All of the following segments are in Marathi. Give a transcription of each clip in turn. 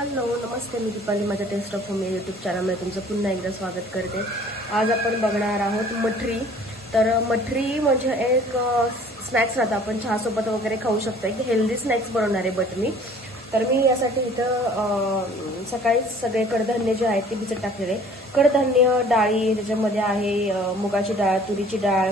हॅलो नमस्ते, मी दीपाली. माझ्या टेस्ट ऑफ होम या यूट्यूब चॅनलमध्ये तुमचं पुन्हा एकदा स्वागत करते. आज आपण बघणार आहोत मठरी. तर मठरी म्हणजे एक स्नॅक्स राहतं, आपण चहासोबत वगैरे खाऊ शकतो. एक हेल्दी स्नॅक्स बनवणार आहे बट मी. तर मी यासाठी इथं सकाळीच सगळे कडधान्य जे आहेत ते भिजत टाकलेले. कडधान्य डाळी त्याच्यामध्ये आहे, मुगाची डाळ, तुरीची डाळ,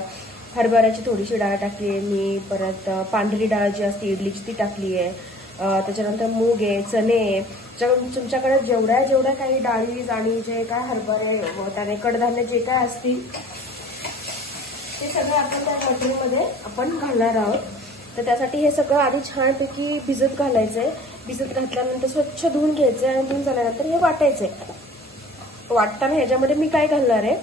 हरभऱ्याची थोडीशी डाळ टाकली आहे मी. परत पांढरी डाळ जी असते इडलीची ती टाकली आहे. त्याच्यानंतर मूग आहे, चणे आहे. तुमच्याकडे जेवढ्या काही डाळी आणि जे काय हरभरे त्याने कडधान्य जे काय असतील ते सगळं आपण त्या मटरीमध्ये आपण घालणार आहोत. तर त्यासाठी हे सगळं आधी छानपैकी भिजत घालायचंय. भिजत घातल्यानंतर स्वच्छ धुवून घ्यायचंय आणि धुवून झाल्यानंतर हे वाटायचंय. वाटताना ह्याच्यामध्ये मी काय घालणार आहे,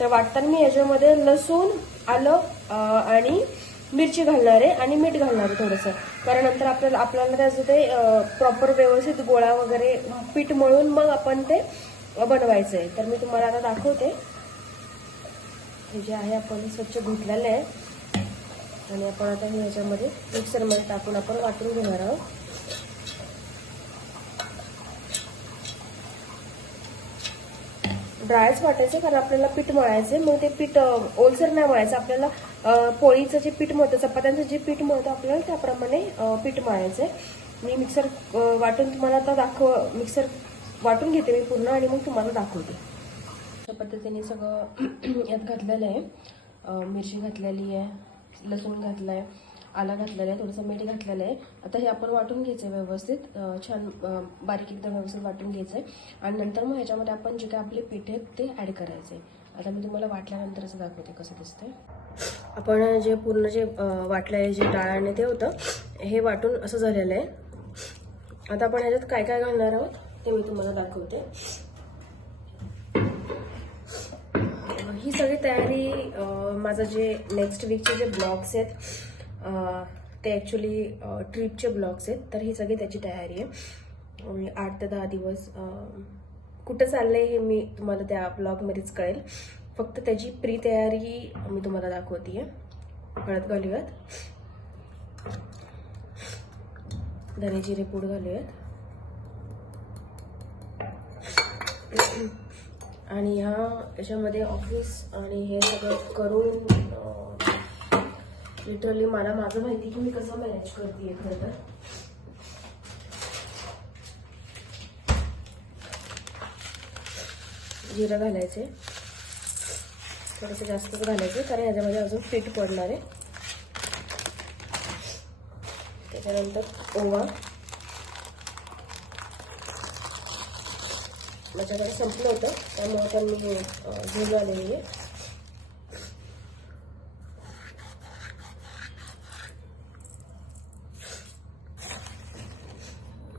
तर वाटताना मी ह्याच्यामध्ये लसूण, आलं आणि मिरची घालणार आहे आणि मीठ घालणार आहे थोडंसं. कारण नंतर आपल्याला त्याचं ते प्रॉपर व्यवस्थित गोळा वगैरे पीठ मळून मग आपण ते बनवायचं आहे. तर मी तुम्हाला आता दाखवते. हे जे आहे आपण स्वच्छ धुतलेलं आहे आणि आपण आता हे ह्याच्यामध्ये मिक्सरमध्ये टाकून आपण वाटून घेणार आहोत. ड्रायच वाटायचं कारण आपल्याला पीठ मळायचं. मग ते पीठ ओलसर नाही मळायचं. आपल्याला पोळीचं जे पीठ मळतं, चपात्यांचं जे पीठ मळतं आपल्याला त्याप्रमाणे पीठ मळायचंय. मी मिक्सर वाटून तुम्हाला आता मिक्सर वाटून घेते मी पूर्ण आणि मग तुम्हाला दाखवते. अशा पद्धतीने सगळं यात घातलेलं आहे. मिरची घातलेली आहे, लसूण घातलं आहे, आला घातलेला आहे, थोडंसं मीठ घातलेलं आहे. आता हे आपण वाटून घ्यायचं आहे व्यवस्थित, छान बारीक एकदम व्यवस्थित वाटून घ्यायचं आहे. आणि नंतर मग ह्याच्यामध्ये आपण जे काय आपले पीठ आहेत ते ॲड करायचं आहे. आता मी तुम्हाला वाटल्यानंतरच दाखवते कसं दिसतंय. आपण जे पूर्ण जे वाटलेलं जे डाळ आणि ते होतं हे वाटून असं झालेलं आहे. आता आपण ह्याच्यात काय काय घालणार आहोत ते मी तुम्हाला दाखवते. ही सगळी तयारी माझं जे नेक्स्ट वीकचे जे ब्लॉग्स आहेत ते ॲक्च्युली ट्रिपचे ब्लॉग्स आहेत. तर ही सगळी त्याची तयारी आहे. 8 ते 10 दिवस कुठं चाललंय हे मी तुम्हाला त्या ब्लॉगमध्येच कळेल. फक्त त्याची प्री तयारी मी तुम्हाला दाखवते आहे. हळद घालूयात, धने जिरे पूड घालूयात आणि याच्यामध्ये ऑफिस आणि हे सगळं करून लिटरली मला माझं माहिती की मी कसं मॅनेज करते. खरं तर जिरं घालायचे, थोडंसं जास्तच घालायचे कारण ह्याच्यामध्ये अजून पीठ पडणार आहे. त्याच्यानंतर ओवा, माझ्याकडे संपलं होतं त्यामुळे पण मी घेऊन आलेली आहे.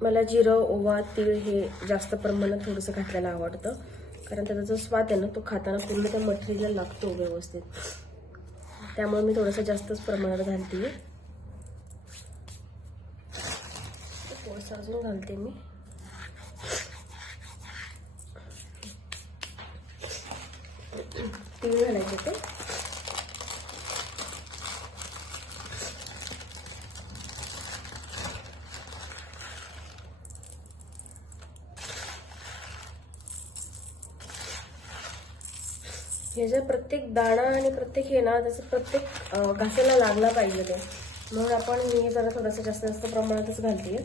मला जिरं, ओवा, तीळ हे जास्त प्रमाणात थोडंसं घातलेलं आवडतं कारण त्याचा जो स्वाद आहे ना तो खाताना पूर्ण त्या मटेरियलला लागतो व्यवस्थित. त्यामुळे मी थोडंसं जास्तच प्रमाणात घालते. थोडंसं अजून घालते मी. तीळ घालायचे ते. ह्याचा प्रत्येक दाणा आणि प्रत्येक हे ना त्याचं प्रत्येक घासाला लागला पाहिजे ते. म्हणून आपण हे जरा थोडंसं जास्त प्रमाणातच घालते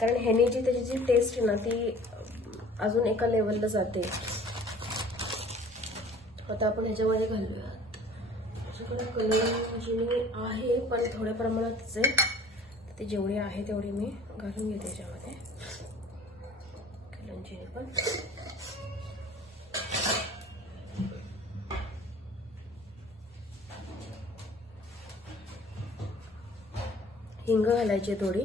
कारण ह्याने जी त्याची जी टेस्ट आहे ना ती अजून एका लेवलला जाते. आता आपण ह्याच्यामध्ये घालूयात. माझ्याकडे कलंजिनी आहे पण थोड्या प्रमाणातच आहे. ते जेवढे आहे तेवढे मी घालून घेते ह्याच्यामध्ये. कलंजिनी पण हिंग घालायची थोडी.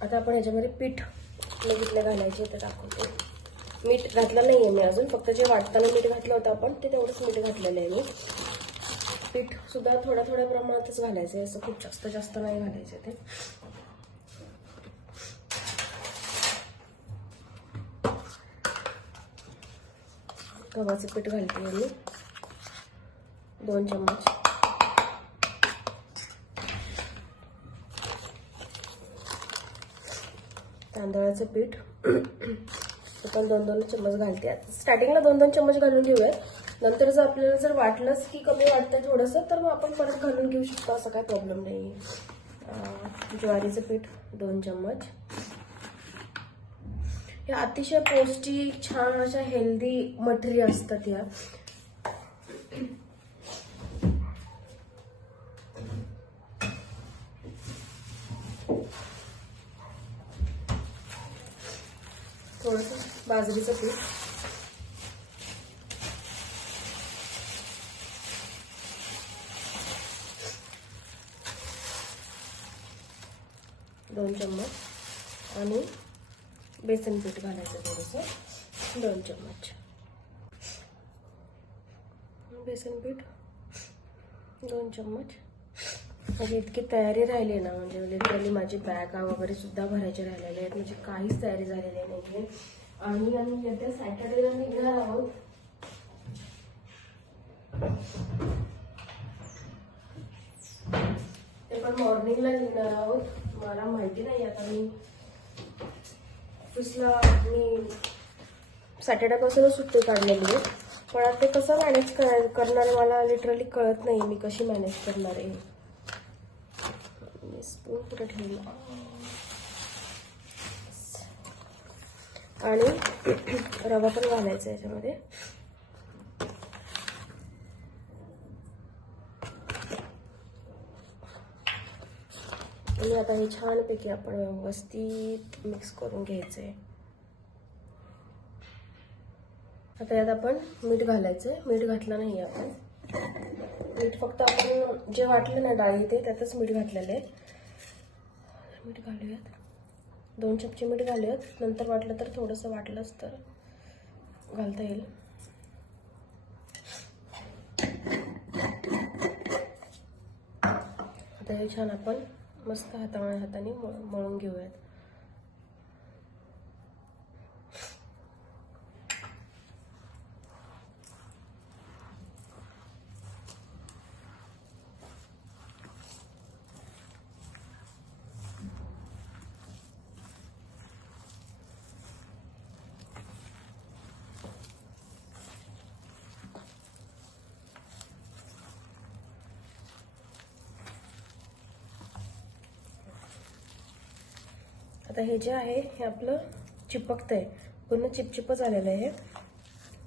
आता आपण ह्याच्यामध्ये पीठ किती घालायचे ते दाखवते. मीठ घातलं नाही आहे मी अजून, फक्त जे वाटताना मीठ घातलं होतं आपण ते तेवढंच मीठ घातलेलं आहे मी. पीठ सुद्धा थोड्या प्रमाणातच घालायचं आहे, असं खूप जास्त नाही घालायचं ते. गव्हाचं पीठ घालते मी. 2 चम्मच. तांदळाचं पीठ आपण 2-2 चम्मच घालते. स्टार्टिंगला 2-2 चम्मच घालून घेऊयात. नंतर जर आपल्याला जर वाटलंच की कमी वाटतंय थोडंसं तर मग आपण परत घालून घेऊ शकतो, असं काही प्रॉब्लेम नाही. ज्वारीचं पीठ 2 चम्मच. या अतिशय पौष्टिक छान अशा हेल्दी मठरी असतात या. थोडंसं बाजरीचं पीठ, दोन चम्मच आणि बेसन पीठ घालायचं थोडंसं 2 चम्मच. बेसन पीठ 2 चम्मच. म्हणजे इतकी तयारी राहिली ना, म्हणजे लिटरली माझी बॅगा वगैरे सुद्धा भरायचे राहिलेले आहेत, म्हणजे काहीच तयारी झालेली नाहीये. आणि आम्ही येत्या सॅटर्डेला निघणार आहोत. ते पण मॉर्निंगला निघणार आहोत. मला माहिती नाही आता मी ऑफिसला सॅटर्डेपासूनच सुट्टी काढलेली आहे, पण आता ते कसं मॅनेज करणार मला लिटरली कळत नाही. मी कशी मॅनेज करणार आहे. स्पून कुठे ठेवला. आणि रवा पण घालायचा याच्यामध्ये. आणि आता हे छानपैकी आपण व्यवस्थित मिक्स करून घ्यायचंय. आता यात आपण मीठ घालायचंय. मीठ घातलं नाही आपण. मीठ फक्त आपण जे वाटलं ना डाळी ते त्यातच मीठ घातलेलं आहे. मीठ घालूयात. 2 चमचे मीठ घालूयात. नंतर वाटलं तर थोडंसं वाटलंच तर घालता येईल. आता हे छान आपण मस्त हाताने मळून घेऊयात. आता हे जे आहे हे आपलं चिपकतंय, पूर्ण चिपचिप झालेलं आहे.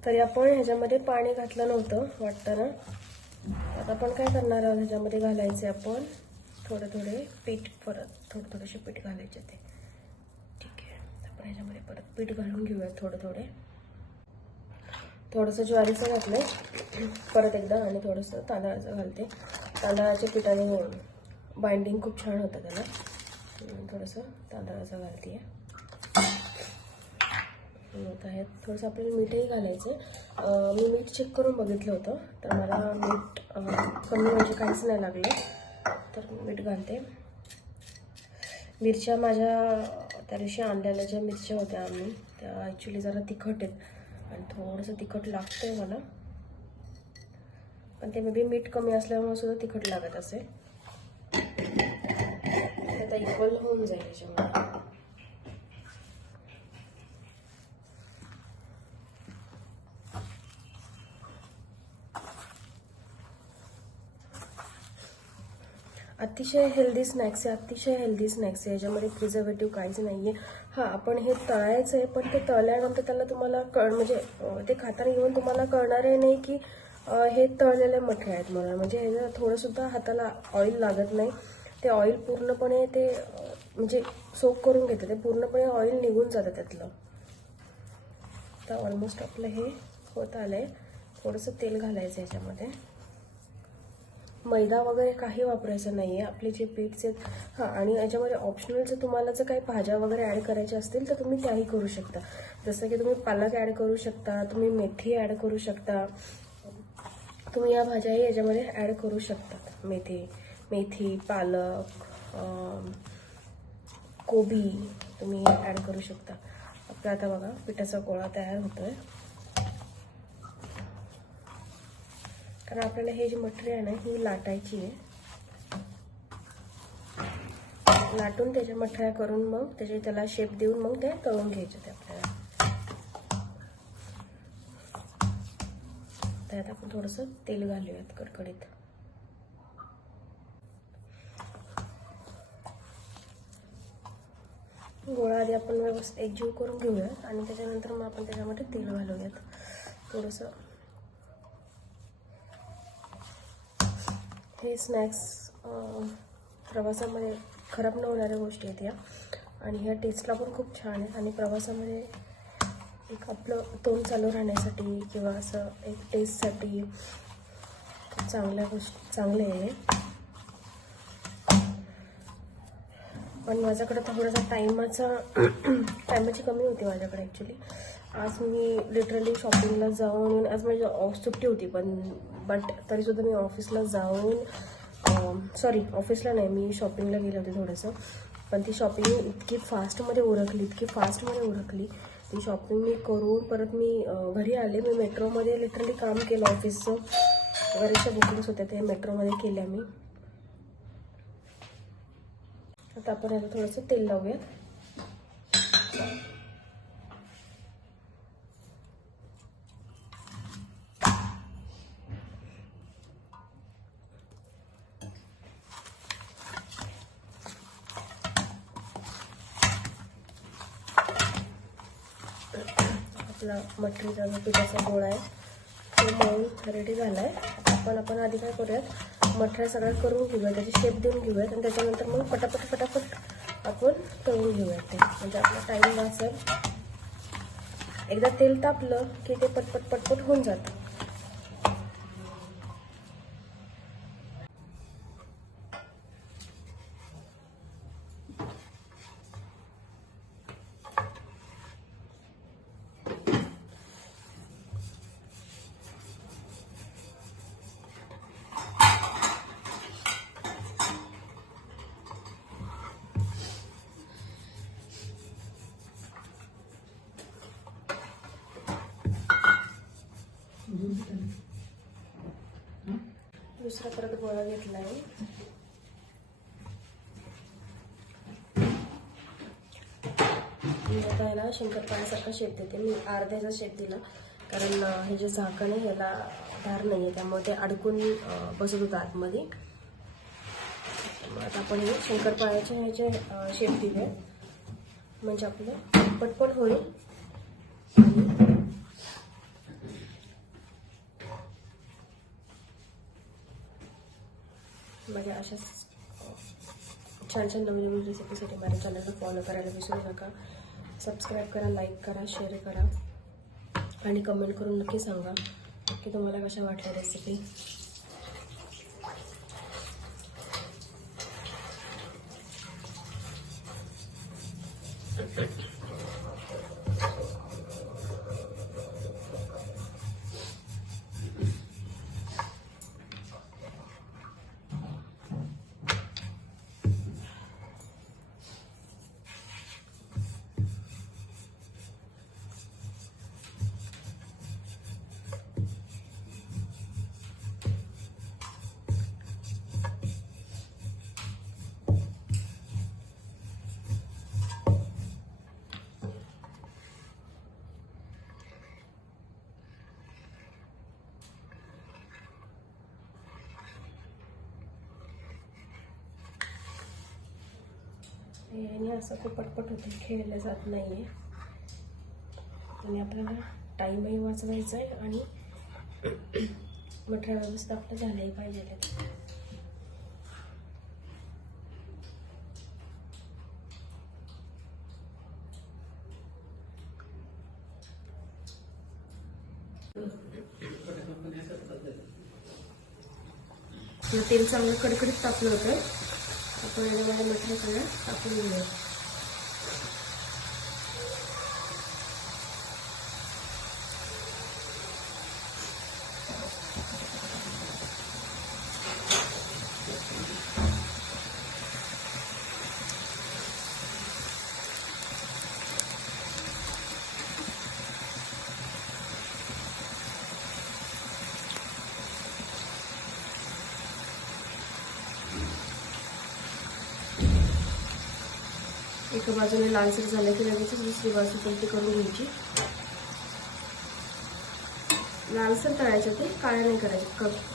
तरी आपण ह्याच्यामध्ये पाणी घातलं नव्हतं वाटतं ना. आता आपण काय करणार आहोत, ह्याच्यामध्ये घालायचे आपण थोडे पीठ, परत थोडेसे पीठ घालायचे ते. ठीक आहे, आपण ह्याच्यामध्ये परत पीठ घालून घेऊया थोडंसं ज्वारीचं घातलंय परत एकदा, आणि थोडंसं तांदळाचं घालते. तांदळाच्या पिठाने बाइंडिंग खूप छान होतं त्याला. थोडंसं तांदळाचं घालते. आता ह्यात थोडंसं आपल्याला मीठही घालायचं. मी मीठ चेक करून बघितलं होतं, तर मला मीठ कमी म्हणजे काहीच नाही लागलं, तर मीठ घालते. मिरच्या माझ्या त्या दिवशी आणलेल्या ज्या मिरच्या होत्या आम्ही, त्या ॲक्च्युली जरा तिखट आहेत आणि थोडंसं तिखट लागतंय मला, पण ते मे बी मीठ कमी असल्यामुळे सुद्धा तिखट लागत असेल. आता इक्वल होऊन जाईल याच्यामध्ये. अतिशय हेल्दी स्नॅक्स आहे, याच्यामध्ये प्रिझर्वेटिव्ह काहीच नाही आहे. हां, आपण हे तळायचं आहे, पण ते तळल्यानंतर त्याला तुम्हाला म्हणजे ते खाताना येऊन तुम्हाला कळणारही नाही की हे तळलेले मठे आहेत म्हणून. म्हणजे ह्याला थोडंसुद्धा हाताला ऑइल लागत नाही. ते ऑइल पूर्णपणे ते म्हणजे सोक करून घेते, ते पूर्णपणे ऑइल निघून जातं त्यातलं. आता ऑलमोस्ट आपलं हे होत आलंय. थोडंसं तेल घालायचं याच्यामध्ये. मैदा वगैरे काही वापरायचं नाही आहे. आपले जे पीठचे हां, आणि याच्यामध्ये ऑप्शनल जर तुम्हाला जर काही भाज्या वगैरे ॲड करायच्या असतील तर तुम्ही त्याही करू शकता. जसं की तुम्ही पालक ॲड करू शकता, तुम्ही मेथी ॲड करू शकता. तुम्ही या भाज्याही याच्यामध्ये ॲड करू शकता. मेथी, पालक, कोबी तुम्ही ॲड करू शकता. आपला आता बघा पिठाचा गोळा तयार होतोय. कारण आपल्याला हे जी मटरी आहे ना ही लाटायची आहे. लाटून त्याच्या मठऱ्या करून मग त्याला शेप देऊन मग ते तळून घ्यायचे ते आपल्याला. त्यात आपण थोडंसं तेल घालूयात कडकडीत. गोळा आधी आपण व्यवस्थित एकजीव करून घेऊयात आणि त्याच्यानंतर मग आपण त्याच्यामध्ये तेल घालूयात थोडंसं. हे स्नॅक्स प्रवासामध्ये खराब न होणाऱ्या गोष्टी आहेत या, आणि ह्या टेस्टला पण खूप छान आहेत. आणि प्रवासामध्ये एक आपलं तोंड चालू राहण्यासाठी किंवा असं एक टेस्टसाठी चांगले आहे. पण माझ्याकडे थोडासा टायमाची कमी होती माझ्याकडे ॲक्च्युली. आज मी लिटरली शॉपिंगला जाऊन, आज माझी सुट्टी होती बट तरीसुद्धा मी ऑफिसला जाऊन ऑफिसला नाही, मी शॉपिंगला गेले होते थोडंसं. पण ती शॉपिंग इतकी फास्टमध्ये उरकली ती शॉपिंग मी करून परत मी घरी आले. मी मेट्रोमध्ये लिटरली काम केलं ऑफिसचं. बऱ्याचशा बुकिंग्स होत्या ते मेट्रोमध्ये केल्या मी. आता आपण याला थोडंसं तेल लावूयात. आपला मटरीचा जो पिठाचा गोळा आहे तो मळून रेडी झाला आहे. आपण आधी काय करूयात, मठऱ्या सगळ्या करून घेऊयात, त्याची शेप देऊन घेऊयात आणि त्याच्यानंतर मग फटाफट आपण तळून घेऊयात ते. म्हणजे आपला टाईम वाचेल. एकदा तेल तापलं की ते पटपट होऊन जातं. दुसरा परत गोळा घेतला आहे. मी आता याला शंकरपाळ्यासारखा शेप देते. मी अर्ध्याचा शेप दिला कारण हे जे झाकण आहे ह्याला धार नाही आहे, त्यामुळे ते अडकून बसत होतं आतमध्ये. आता आपण हे शंकरपाळ्याचे ह्याचे शेप दिले म्हणजे आपलं पटपट होईल. माझ्या अशाच छान नवीन रेसिपीसाठी माझ्या चॅनलला फॉलो करायला विसरू नका. सबस्क्राईब करा, लाईक करा, शेअर करा आणि कमेंट करून नक्की सांगा की तुम्हाला कशा वाटल्या रेसिपी. याने असं खूप पटपट होते, खेळलं जात नाही आहे आणि आपल्याला टाईमही वाचवायचा आहे आणि मटऱ्या व्यवस्थित आपलं झालंही पाहिजे. तेल चांगलं कडकडीत तापलं होतं. आपण याच्यामध्ये मटऱ्या सगळ्या टाकून घेऊया. एका बाजूने लालसर झालं की लगेच दुसरी बाजू पलटी करून घ्यायची. लालसर तळायचे, ते काळ्या नाही करायचे,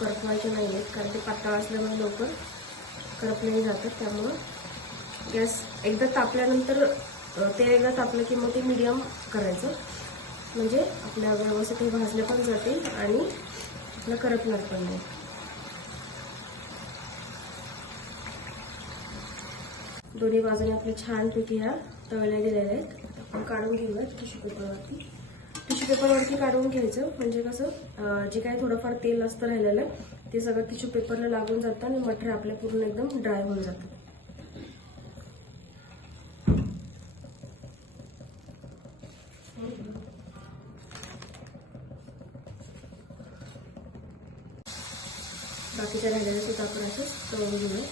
करपवायचे नाही आहेत, कारण ते पातळ असल्यामुळे लवकर करपलेही जातात. त्यामुळं गॅस एकदा तापल्यानंतर, तेल एकदा तापलं की मग ते मीडियम करायचं, म्हणजे आपल्या व्यवस्थित हे भाजले पण जातील आणि आपलं करपणार पण नाही. दोन्ही बाजूने आपले छानपैकी ह्या तळल्या गेलेल्या आहेत. आपण काढून घेऊयात टिश्यू पेपरवरती. टिश्यू पेपरवरती काढून घ्यायचं, म्हणजे कसं जे काही थोडंफार तेल असतं राहिलेलं ते सगळं टिश्यू पेपरला लागून जातं आणि मटर आपल्या पूर्ण एकदम ड्राय होऊन जातं. बाकीच्या राहिलेल्या सुद्धा आपण असंच तळून घेऊया.